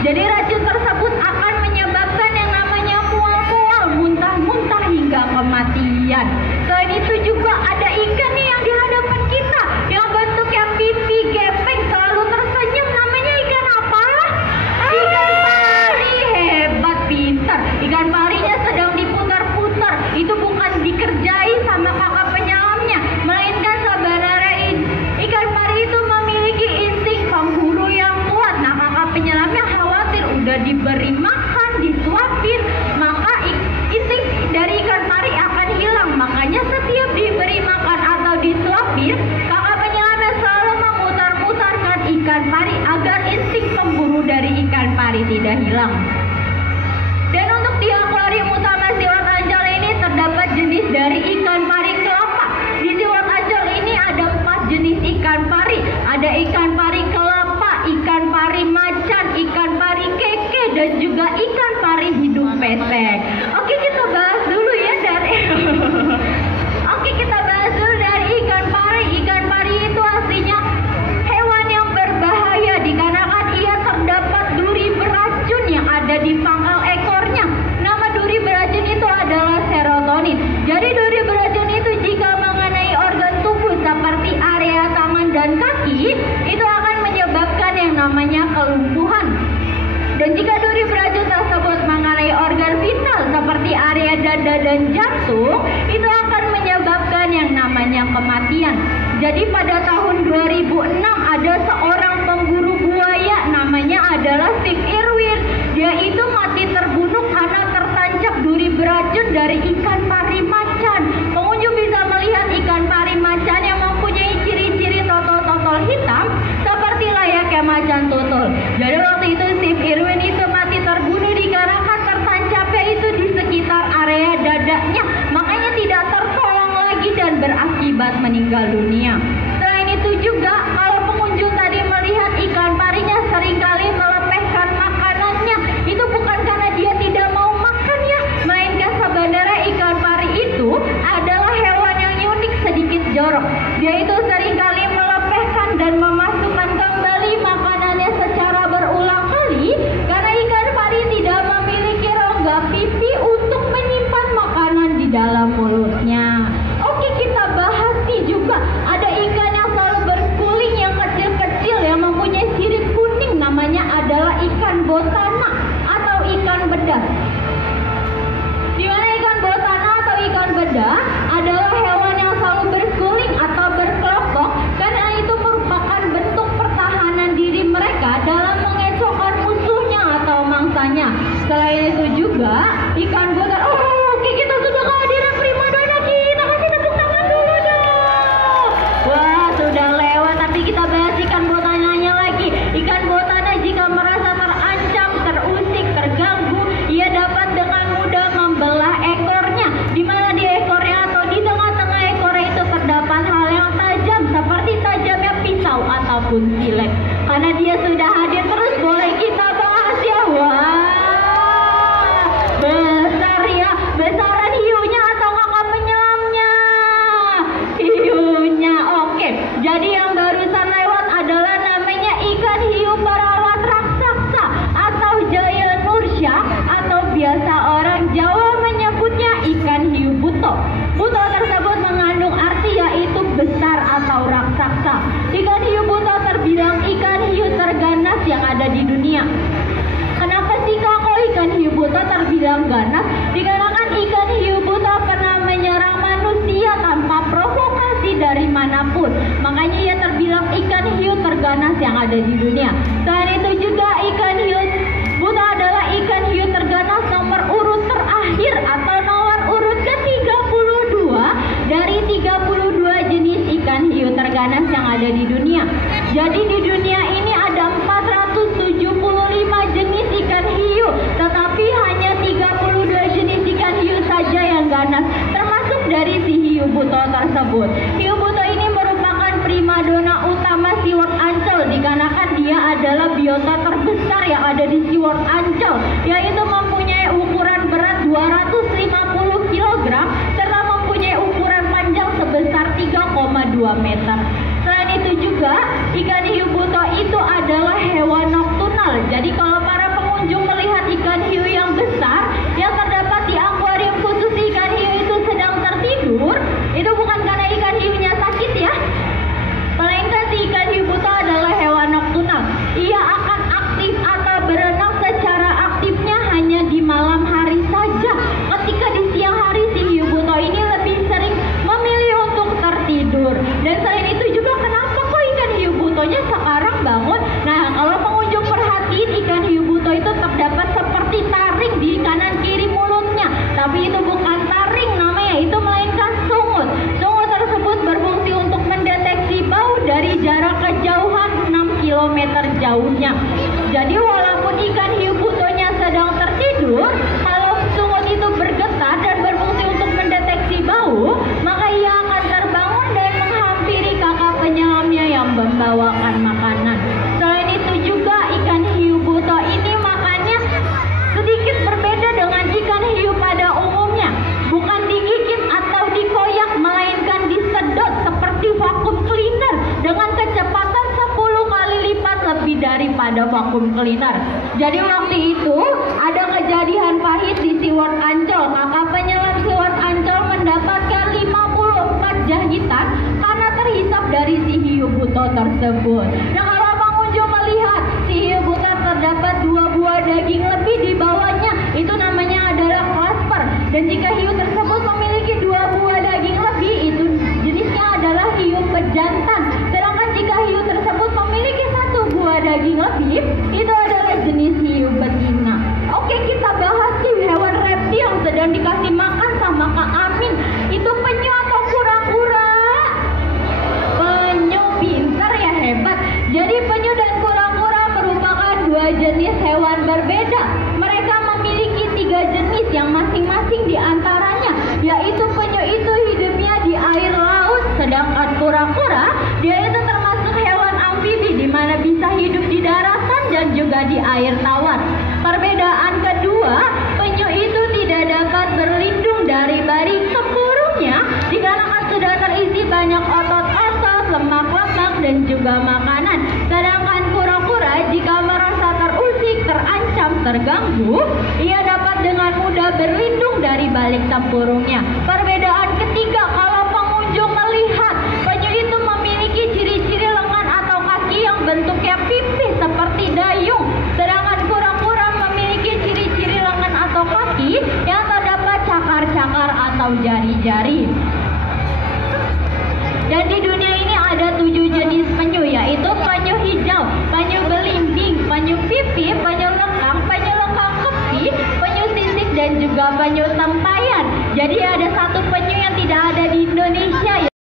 Jadi racun tersebut akan menyebabkan yang namanya mual-mual, muntah-muntah hingga kematian. Selain itu juga ada ikan nih yang di hadapan kita yang bentuknya pipi gepeng selalu tersenyum. Namanya ikan apa? Ikan pari. Hebat, pintar. Ikan parinya sedang diputar-putar. Itu bukan dikerjai sama kakak penyelamnya, melainkan sebenarnya ikan pari itu memiliki insting pemburu yang kuat. Nah, kakak penyelamnya khawatir udah diberi makan, disuapin, maka insting dari ikan pari akan hilang. Makanya setiap diberi makan atau disuapin, kakak penyelamnya selalu memutar-putarkan ikan pari agar insting pemburu dari ikan pari tidak hilang. Dan untuk di akuarium utama SeaWorld Ancol ini terdapat jenis dari ikan pari kelapa. Di SeaWorld Ancol ini ada 4 jenis ikan pari. Ada ikan pari kelapa, ikan pari macan, ikan pari keke, dan juga ikan pari hidung pesek. Oke, kita bahas dulu ya dari ikan pari. Ikan pari itu aslinya hewan yang berbahaya dikarenakan ia terdapat duri beracun yang ada di pangkal ekornya. Nama duri beracun itu adalah serotonin. Jadi duri beracun itu jika mengenai organ tubuh seperti area tangan dan kaki, itu akan menyebabkan yang namanya kelumpuhan. Dan jika duri beracun tersebut mengenai organ vital seperti area dada dan jantung, itu akan menyebabkan yang namanya kematian. Jadi pada tahun 2006 ada seorang pemburu buaya, namanya adalah Steve Irwin. Dia itu mati terbunuh karena tertancap duri beracun dari ikan pari macan. Pengunjung bisa melihat ikan pari macan yang mempunyai ciri-ciri totol-totol hitam seperti layaknya macan tutul. Jadi waktu itu Steve Irwin itu mati terbunuh dikarenakan tertancapnya itu di sekitar area dadanya. Makanya tidak tertolong lagi dan berakibat meninggal dunia. Selain itu juga kalau pengunjung tadi melihat ikan parinya seringkali melepehkan makanannya, itu bukan karena dia tidak mau makan ya, melainkan sebenarnya ikan pari itu adalah hewan yang unik, sedikit jorok. Dia itu seringkali melepehkan dan memasukkan kembali makanannya secara berulang kali karena ikan pari tidak memiliki rongga pipi untuk menyimpan makanan di dalam mulutnya. Oke, kita bahas nih juga ada ikan yang selalu berkuling yang kecil-kecil yang mempunyai sirip kuning, namanya adalah ikan botana atau ikan bedah. Di mana ikan botana atau ikan bedah adalah hewan yang selalu berkuling atau berkelompok karena itu merupakan bentuk pertahanan diri mereka dalam mengecohkan musuhnya atau mangsanya. Selain itu juga ikan botana, oke, kita sudah kehadiran primadona kita, kasih tepuk tangan dulu dong. Wah, sudah lewat, tapi kita bahas ikan botananya lagi. Ikan botana jika merasa terancam, terusik, terganggu, ia dapat dengan mudah membelah ekornya, di mana di ekornya atau di tengah-tengah ekornya itu terdapat hal yang tajam seperti tajamnya pisau ataupun silet. Karena dia sudah hadir, terus boleh kita bahas ya. Wah, besar ya, besaran hiunya atau kakak penyelamnya. Hiunya, oke. Jadi yang barusan lewat adalah namanya ikan hiu perawat raksasa atau giant nursia, atau biasa orang Jawa menyebutnya ikan hiu buto. Buto tersebut mengandung arti yaitu besar atau raksasa. Ikan hiu buto terbilang ikan hiu terganas yang ada di dunia. Kenapa sih kok ikan hiu buto terbilang ganas? Dikarenakan ikan hiu buto pernah menyerang manusia tanpa provokasi dari manapun. Makanya ia terbilang ikan hiu terganas yang ada di dunia. Selain itu juga ikan hiu buto adalah ikan hiu terganas nomor urut terakhir atau nomor urut ke-32 dari 32 jenis ikan hiu terganas yang ada di dunia. Jadi di dunia ini ada 475 jenis ikan hiu, tetapi hanya 32 jenis ikan hiu saja yang ganas, termasuk dari si hiu buto tersebut. Hiu buto ini merupakan primadona utama SeaWorld Ancol dikarenakan dia adalah biota terbesar yang ada di SeaWorld Ancol, yaitu mempunyai ukuran berat 250 kg serta mempunyai ukuran panjang sebesar 3,2 meter. Selain itu juga ikan hiu buto itu adalah hewan nokturnal. Jadi kalau para vacuum cleaner. Jadi waktu itu ada kejadian pahit di SeaWorld Ancol. Kakak penyelam SeaWorld Ancol mendapatkan 54 jahitan karena terhisap dari si hiu buto tersebut. Nah, kalau pengunjung melihat si hiu buto terdapat 2 buah daging lebih di bawahnya, itu namanya adalah clasper. Dan jika hiu tersebut memiliki 2 buah daging lebih, itu jenisnya adalah hiu pejantan. Sedangkan jika hiu tersebut memiliki 1 buah daging lebih, itu adalah jenis hiu betina. Oke, kita bahas nih hewan reptil yang sedang dikasih makan sama Kak Amin. Itu penyu atau kura-kura? Penyu, pintar ya, hebat. Jadi penyu dan kura-kura merupakan 2 jenis hewan berbeda. Mereka memiliki 3 jenis yang masing-masing diantaranya, yaitu penyu itu hidupnya di air laut, sedangkan kura-kura dia itu termasuk hewan amfibi di mana bisa hidup di daratan dan juga di air tawar. Perbedaan kedua, penyu itu tidak dapat berlindung dari bayi tempurungnya dikarenakan sudah terisi banyak otot-otot, lemak-lemak dan juga makanan. Sedangkan kura-kura jika merasa terusik, terancam, terganggu, ia dapat dengan mudah berlindung dari balik tempurungnya. Perbedaan ketiga, kalau pengunjung melihat penyu itu memiliki ciri-ciri lengan atau kaki yang bentuknya pipih seperti dayung, sedangkan kura-kura memiliki ciri-ciri lengan atau kaki yang terdapat cakar-cakar atau jari-jari. Dan di dunia ini ada 7 jenis penyu, yaitu penyu hijau, penyu belimbing, penyu pipih, penyu lekang kepi, penyu sisik dan juga penyu tempur.